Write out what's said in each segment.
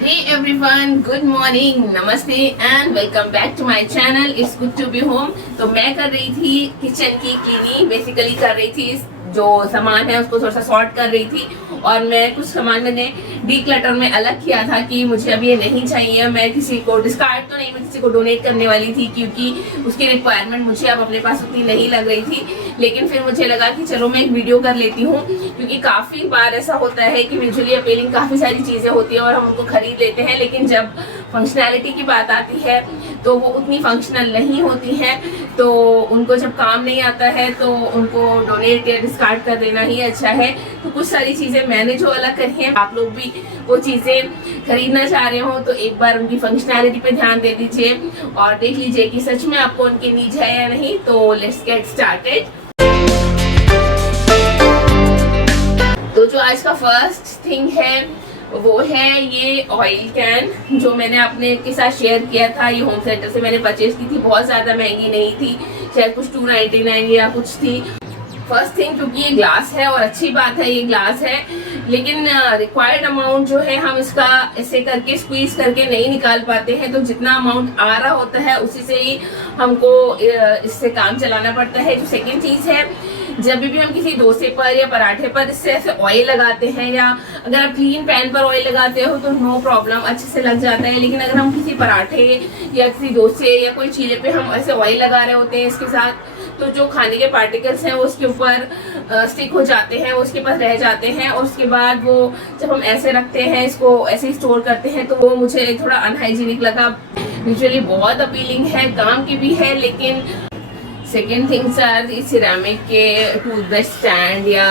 Hey everyone, good morning, नमस्ते and welcome back to my channel. It's good to be home. तो मैं कर रही थी किचन की क्लीनिंग, बेसिकली कर रही थी जो सामान है उसको थोड़ा सा सॉर्ट कर रही थी। और मैं कुछ सामान मैंने डीक्लटर में अलग किया था कि मुझे अब ये नहीं चाहिए। मैं किसी को डिस्कार्ड तो नहीं, मैं किसी को डोनेट करने वाली थी क्योंकि उसकी रिक्वायरमेंट मुझे अब अपने पास उतनी नहीं लग रही थी। लेकिन फिर मुझे लगा कि चलो मैं एक वीडियो कर लेती हूँ, क्योंकि काफी बार ऐसा होता है कि विजुअली अपीलिंग काफी सारी चीजें होती है और हम उनको खरीद लेते हैं, लेकिन जब फंक्शनैलिटी की बात आती है तो वो उतनी फंक्शनल नहीं होती है। तो उनको जब काम नहीं आता है तो उनको डोनेट या डिस्कार्ड कर देना ही अच्छा है। तो कुछ सारी चीजें मैंने जो अलग करी है, आप लोग भी वो चीजें खरीदना चाह रहे हो तो एक बार उनकी फंक्शनैलिटी पे ध्यान दे दीजिए और देख लीजिए कि सच में आपको उनकी नीड है या नहीं। तो लेट्स गेट स्टार्टेड। तो जो आज का फर्स्ट थिंग है वो है ये ऑयल कैन, जो मैंने अपने के साथ शेयर किया था। ये होम सेंटर से मैंने परचेज की थी, बहुत ज्यादा महंगी नहीं थी, शायद कुछ 299 या कुछ थी। फर्स्ट थिंग, क्योंकि ये ग्लास है और अच्छी बात है ये ग्लास है, लेकिन रिक्वायर्ड अमाउंट जो है हम इसका ऐसे करके स्क्वीज करके नहीं निकाल पाते हैं। तो जितना अमाउंट आ रहा होता है उसी से ही हमको इससे काम चलाना पड़ता है। जो सेकेंड चीज है, जब भी हम किसी डोसे पर या पराठे पर इससे ऐसे ऑयल लगाते हैं, या अगर आप क्लीन पैन पर ऑयल लगाते हो तो नो प्रॉब्लम, अच्छे से लग जाता है। लेकिन अगर हम किसी पराठे या किसी डोसे या कोई चीज़े पे हम ऐसे ऑयल लगा रहे होते हैं इसके साथ, तो जो खाने के पार्टिकल्स हैं वो उसके ऊपर स्टिक हो जाते हैं, वो उसके पास रह जाते हैं। और उसके बाद वो जब हम ऐसे रखते हैं, इसको ऐसे स्टोर करते हैं, तो वो मुझे थोड़ा अनहाइजीनिक लगा। विजुअली बहुत अपीलिंग है, काम की भी है, लेकिन सेकेंड थिंग्स आर सिरेमिक के टूथब्रश स्टैंड या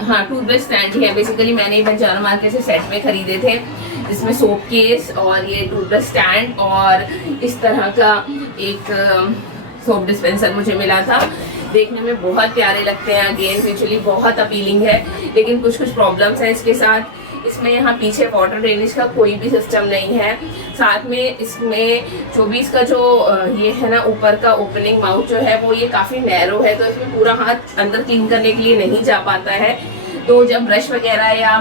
हाँ टूथब्रश स्टैंड ही है। बेसिकली मैंने बंजारा मार्केट से सेट में खरीदे थे, जिसमें सोप केस और ये टूथब्रश स्टैंड और इस तरह का एक सोप डिस्पेंसर मुझे मिला था। देखने में बहुत प्यारे लगते हैं, अगेन विजुअली बहुत अपीलिंग है, लेकिन कुछ प्रॉब्लम्स हैं इसके साथ। इसमें यहाँ पीछे वाटर ड्रेनेज का कोई भी सिस्टम नहीं है। साथ में इसमें 24 का जो ये है ना ऊपर का ओपनिंग माउथ जो है वो ये काफ़ी नैरो है, तो इसमें पूरा हाथ अंदर क्लीन करने के लिए नहीं जा पाता है। तो जब ब्रश वगैरह या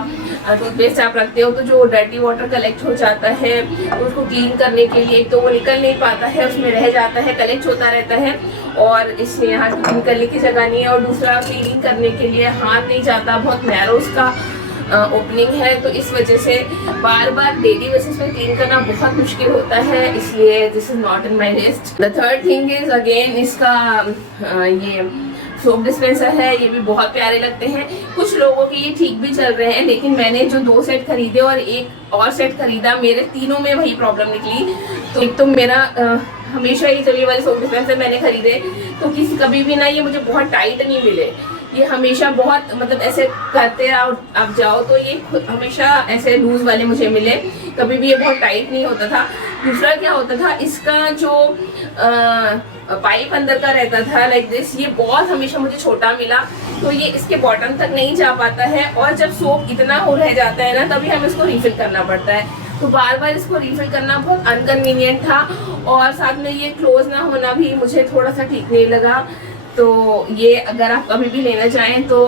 टूथपेस्ट आप रखते हो तो जो डर्टी वाटर कलेक्ट हो जाता है तो उसको क्लीन करने के लिए तो वो निकल नहीं पाता है, उसमें रह जाता है, कलेक्ट होता रहता है। और इसमें यहाँ निकलने की जगह नहीं है, और दूसरा क्लीनिंग करने के लिए हाथ नहीं जाता, बहुत नैरो उसका ओपनिंग है। तो इस वजह से बार बार डेली बेसिस पे क्लीन करना बहुत मुश्किल होता है, इसलिए this is not in my list. The third thing is again इसका ये सोप डिस्पेंसर है, ये भी बहुत प्यारे लगते हैं। कुछ लोगों के ये ठीक भी चल रहे हैं, लेकिन मैंने जो 2 सेट खरीदे और एक और सेट खरीदा, मेरे तीनों में वही प्रॉब्लम निकली। तो एक तो मेरा हमेशा ही जब ये वाले सोप डिस्पेंसर मैंने खरीदे तो किसी कभी भी ना ये मुझे बहुत टाइट नहीं मिले, ये हमेशा बहुत मतलब ऐसे करते आप जाओ तो ये हमेशा ऐसे लूज वाले मुझे मिले, कभी भी ये बहुत टाइट नहीं होता था। दूसरा क्या होता था, इसका जो पाइप अंदर का रहता था लाइक दिस, ये बहुत हमेशा मुझे छोटा मिला, तो ये इसके बॉटम तक नहीं जा पाता है। और जब सोप इतना हो रह जाता है ना, तभी हमें इसको रिफिल करना पड़ता है, तो बार बार इसको रिफिल करना बहुत अनकन्वीनियंट था। और साथ में ये क्लोज ना होना भी मुझे थोड़ा सा ठीक नहीं लगा। तो ये अगर आप कभी भी लेना चाहें तो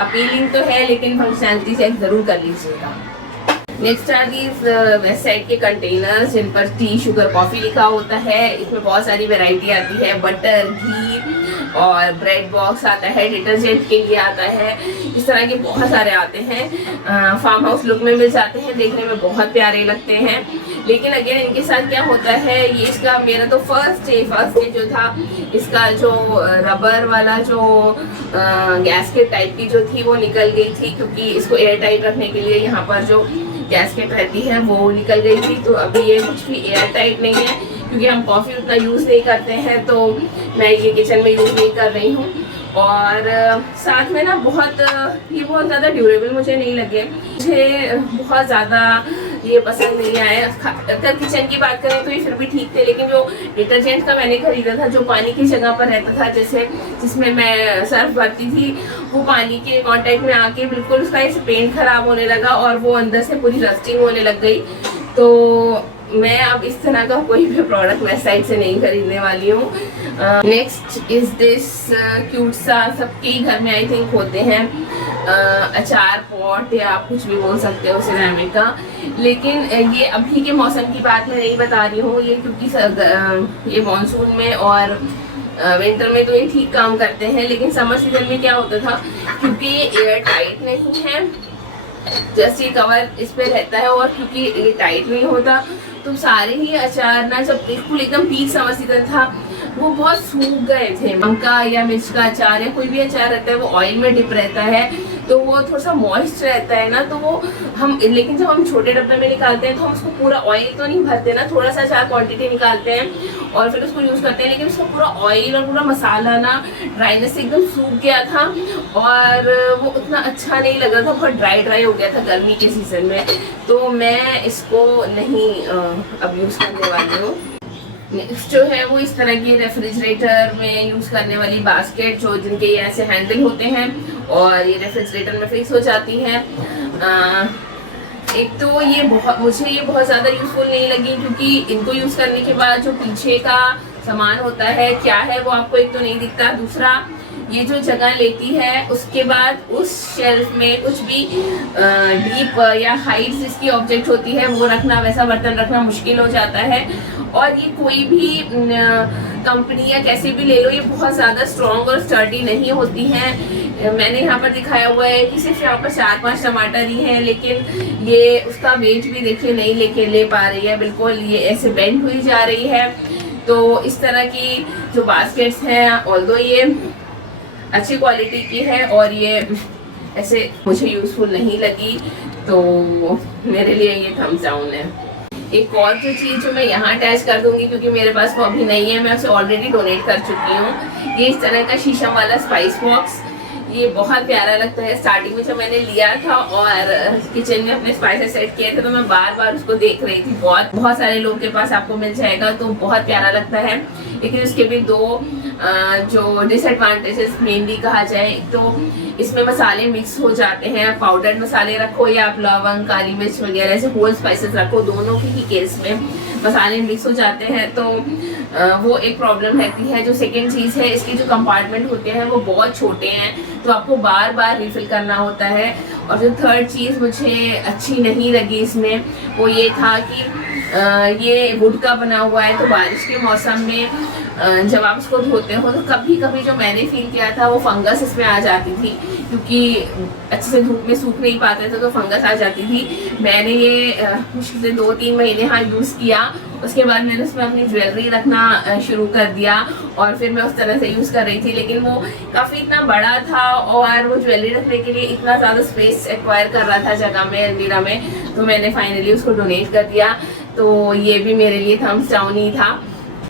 अपीलिंग तो है, लेकिन फंक्शनैलिटी चेक जरूर कर लीजिएगा। Next are these west side के कंटेनर्स जिन पर टी, शुगर, कॉफी लिखा होता है। इसमें बहुत सारी वैरायटी आती है, बटर, घी और ब्रेड बॉक्स आता है, डिटर्जेंट के लिए आता है, इस तरह के बहुत सारे आते हैं। फार्म हाउस लुक में मिल जाते हैं, देखने में बहुत प्यारे लगते हैं। लेकिन अगेन इनके साथ क्या होता है, ये इसका मेरा तो फर्स्ट डे जो था, इसका जो रबर वाला जो गैस्केट टाइप की जो थी वो निकल गई थी, क्योंकि इसको एयर टाइट रखने के लिए यहाँ पर जो गैस्केट रहती है वो निकल गई थी। तो अभी ये कुछ भी एयर टाइट नहीं है, क्योंकि हम कॉफ़ी उतना यूज़ नहीं करते हैं, तो मैं ये किचन में यूज़ नहीं कर रही हूँ। और साथ में ना ये बहुत ज़्यादा ड्यूरेबल मुझे नहीं लगे, मुझे बहुत ज़्यादा ये पसंद नहीं आए। अगर किचन की बात करें तो ये फिर भी ठीक थे, लेकिन जो डिटर्जेंट का मैंने खरीदा था जो पानी की जगह पर रहता था, जैसे जिसमें मैं सर्फ भरती थी, वो पानी के कांटेक्ट में आके बिल्कुल उसका ऐसे पेंट खराब होने लगा और वो अंदर से पूरी रस्टिंग होने लग गई। तो मैं अब इस तरह का कोई भी प्रोडक्ट वेबसाइट से नहीं खरीदने वाली हूँ। नेक्स्ट इज दिस क्यूट सा, सबके घर में आई थिंक होते हैं अचार पॉट या आप कुछ भी बोल सकते हो सिरेमिक का, लेकिन ये अभी के मौसम की बात मैं नहीं बता रही हूँ, ये क्योंकि ये मानसून में और विंटर में तो ये ठीक काम करते हैं, लेकिन समर सीजन में क्या होता था, क्योंकि ये एयर टाइट नहीं है, जस्ट ये कवर इस पे रहता है, और क्योंकि ये टाइट नहीं होता तो सारे ही अचार ना, जब बिल्कुल एकदम पीक समर सीजन था वो बहुत सूख गए थे। लंका या मिर्च का अचार या कोई भी अचार रहता है वो ऑयल में डिप रहता है, तो वो थोड़ा सा मॉइस्ट रहता है ना, तो वो हम, लेकिन जब हम छोटे डब्बे में निकालते हैं तो हम उसको पूरा ऑयल तो नहीं भरते ना, थोड़ा सा अचार क्वांटिटी निकालते हैं और फिर उसको यूज़ करते हैं, लेकिन उसका पूरा ऑयल और पूरा मसाला ना ड्राइनेस से एकदम सूख गया था और वो उतना अच्छा नहीं लग रहा था, बहुत ड्राई ड्राई हो गया था गर्मी के सीज़न में, तो मैं इसको नहीं अब यूज़ करने वाली हूँ। नेक्स्ट जो है वो इस तरह की रेफ्रिजरेटर में यूज़ करने वाली बास्केट, जो जिनके ये ऐसे हैंडल होते हैं और ये रेफ्रिजरेटर में फिक्स हो जाती है। एक तो ये मुझे ये बहुत ज़्यादा यूज़फुल नहीं लगी, क्योंकि इनको यूज़ करने के बाद जो पीछे का सामान होता है क्या है वो आपको एक तो नहीं दिखता, दूसरा ये जो जगह लेती है उसके बाद उस शेल्फ में कुछ भी डीप या हाइट जिसकी ऑब्जेक्ट होती है वो रखना, वैसा बर्तन रखना मुश्किल हो जाता है। और ये कोई भी कंपनी या कैसे भी ले लो, ये बहुत ज़्यादा स्ट्रॉन्ग और स्टर्डी नहीं होती हैं। मैंने यहाँ पर दिखाया हुआ है कि सिर्फ यहाँ पर 4-5 टमाटर ही हैं, लेकिन ये उसका वेट भी देखिए नहीं ले पा रही है, बिल्कुल ये ऐसे बेंड हुई जा रही है। तो इस तरह की जो बास्केट्स हैं, ऑल्दो ये अच्छी क्वालिटी की है और ये ऐसे मुझे यूज़फुल नहीं लगी, तो मेरे लिए ये थम्स डाउन है। एक और जो चीज़ जो मैं यहाँ अटैच कर दूंगी, क्योंकि मेरे पास वो अभी नहीं है, मैं उसे ऑलरेडी डोनेट कर चुकी हूँ, ये इस तरह का शीशम वाला स्पाइस बॉक्स, ये बहुत प्यारा लगता है। स्टार्टिंग में जब मैंने लिया था और किचन में अपने स्पाइसेस सेट किए थे तो मैं बार बार उसको देख रही थी, बहुत सारे लोगों के पास आपको मिल जाएगा, तो बहुत प्यारा लगता है। लेकिन उसके भी दो जो डिसएडवांटेजेस मेनली कहा जाए, तो इसमें मसाले मिक्स हो जाते हैं, पाउडर्ड मसाले रखो या आप लौंग काली मिर्च वगैरह ऐसे होल स्पाइसेस रखो, दोनों ही केस में मसाले मिक्स हो जाते हैं, तो वो एक प्रॉब्लम रहती है। जो सेकंड चीज़ है, इसके जो कंपार्टमेंट होते हैं वो बहुत छोटे हैं, तो आपको बार बार रिफिल करना होता है। और जो थर्ड चीज़ मुझे अच्छी नहीं लगी इसमें, वो ये था कि ये वुड का बना हुआ है, तो बारिश के मौसम में जब आप उसको धोते हो तो कभी कभी जो मैंने फील किया था वो फंगस इसमें आ जाती थी, क्योंकि अच्छे से धूप में सूख नहीं पाते थे तो फंगस आ जाती थी। मैंने ये मुश्किल से 2-3 महीने हाँ यूज़ किया, उसके बाद मैंने उसमें अपनी ज्वेलरी रखना शुरू कर दिया और फिर मैं उस तरह से यूज़ कर रही थी, लेकिन वो काफ़ी इतना बड़ा था और वो ज्वेलरी रखने के लिए इतना ज़्यादा स्पेस एक्वायर कर रहा था जगह में, अलमीरा में, तो मैंने फाइनली उसको डोनेट कर दिया। तो ये भी मेरे लिए थम्स डाउन ही था।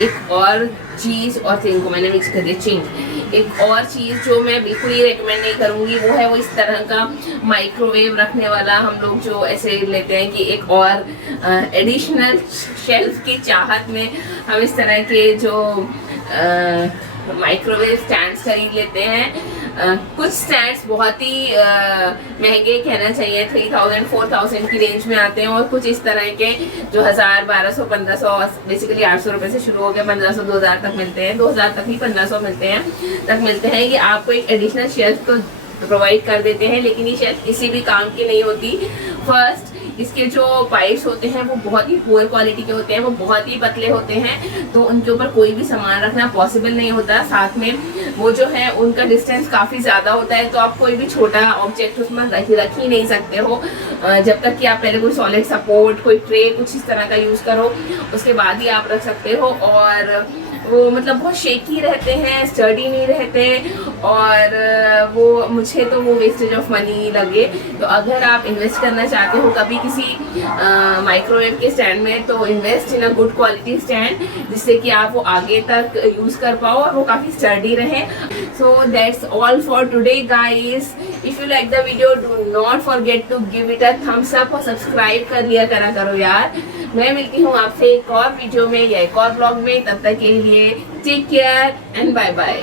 एक और चीज़, और थिंक को मैंने मिक्स कर दिया चिंग, एक और चीज़ जो मैं बिल्कुल ही रेकमेंड नहीं करूँगी वो है वो इस तरह का माइक्रोवेव रखने वाला। हम लोग जो ऐसे लेते हैं कि एक और एडिशनल शेल्फ की चाहत में हम इस तरह के जो माइक्रोवेव स्टैंड्स खरीद लेते हैं। कुछ स्टैंड्स बहुत ही महंगे कहना चाहिए, 3000-4000 की रेंज में आते हैं, और कुछ इस तरह के जो 1000, 1200, 1500, बेसिकली 800 रुपये से शुरू हो गए 1500, 2000 तक मिलते हैं, 2000 तक ही 1500 मिलते हैं। ये आपको एक एडिशनल शेल्फ तो प्रोवाइड कर देते हैं, लेकिन ये शेल्फ किसी भी काम की नहीं होती। फर्स्ट, इसके जो पाइप्स होते हैं वो बहुत ही पुअर क्वालिटी के होते हैं, वो बहुत ही पतले होते हैं, तो उनके ऊपर कोई भी सामान रखना पॉसिबल नहीं होता। साथ में वो जो है उनका डिस्टेंस काफ़ी ज़्यादा होता है, तो आप कोई भी छोटा ऑब्जेक्ट उसमें रख ही नहीं सकते हो जब तक कि आप पहले कोई सॉलिड सपोर्ट, कोई ट्रे, कुछ इस तरह का यूज़ करो, उसके बाद ही आप रख सकते हो। और वो मतलब बहुत शेकी रहते हैं, स्टडी नहीं रहते, और वो मुझे तो वो वेस्टेज ऑफ मनी लगे। तो अगर आप इन्वेस्ट करना चाहते हो कभी किसी माइक्रोवेव के स्टैंड में, तो invest in a good quality stand, जिससे कि आप वो आगे तक यूज़ कर पाओ और वो काफ़ी स्टडी रहे। So that's all for today guys. If you like the video, do not forget to give it a thumbs up और सब्सक्राइब कर लिया करो यार। मैं मिलती हूँ आपसे एक और वीडियो में या एक और ब्लॉग में, तब तक के लिए take care and bye bye.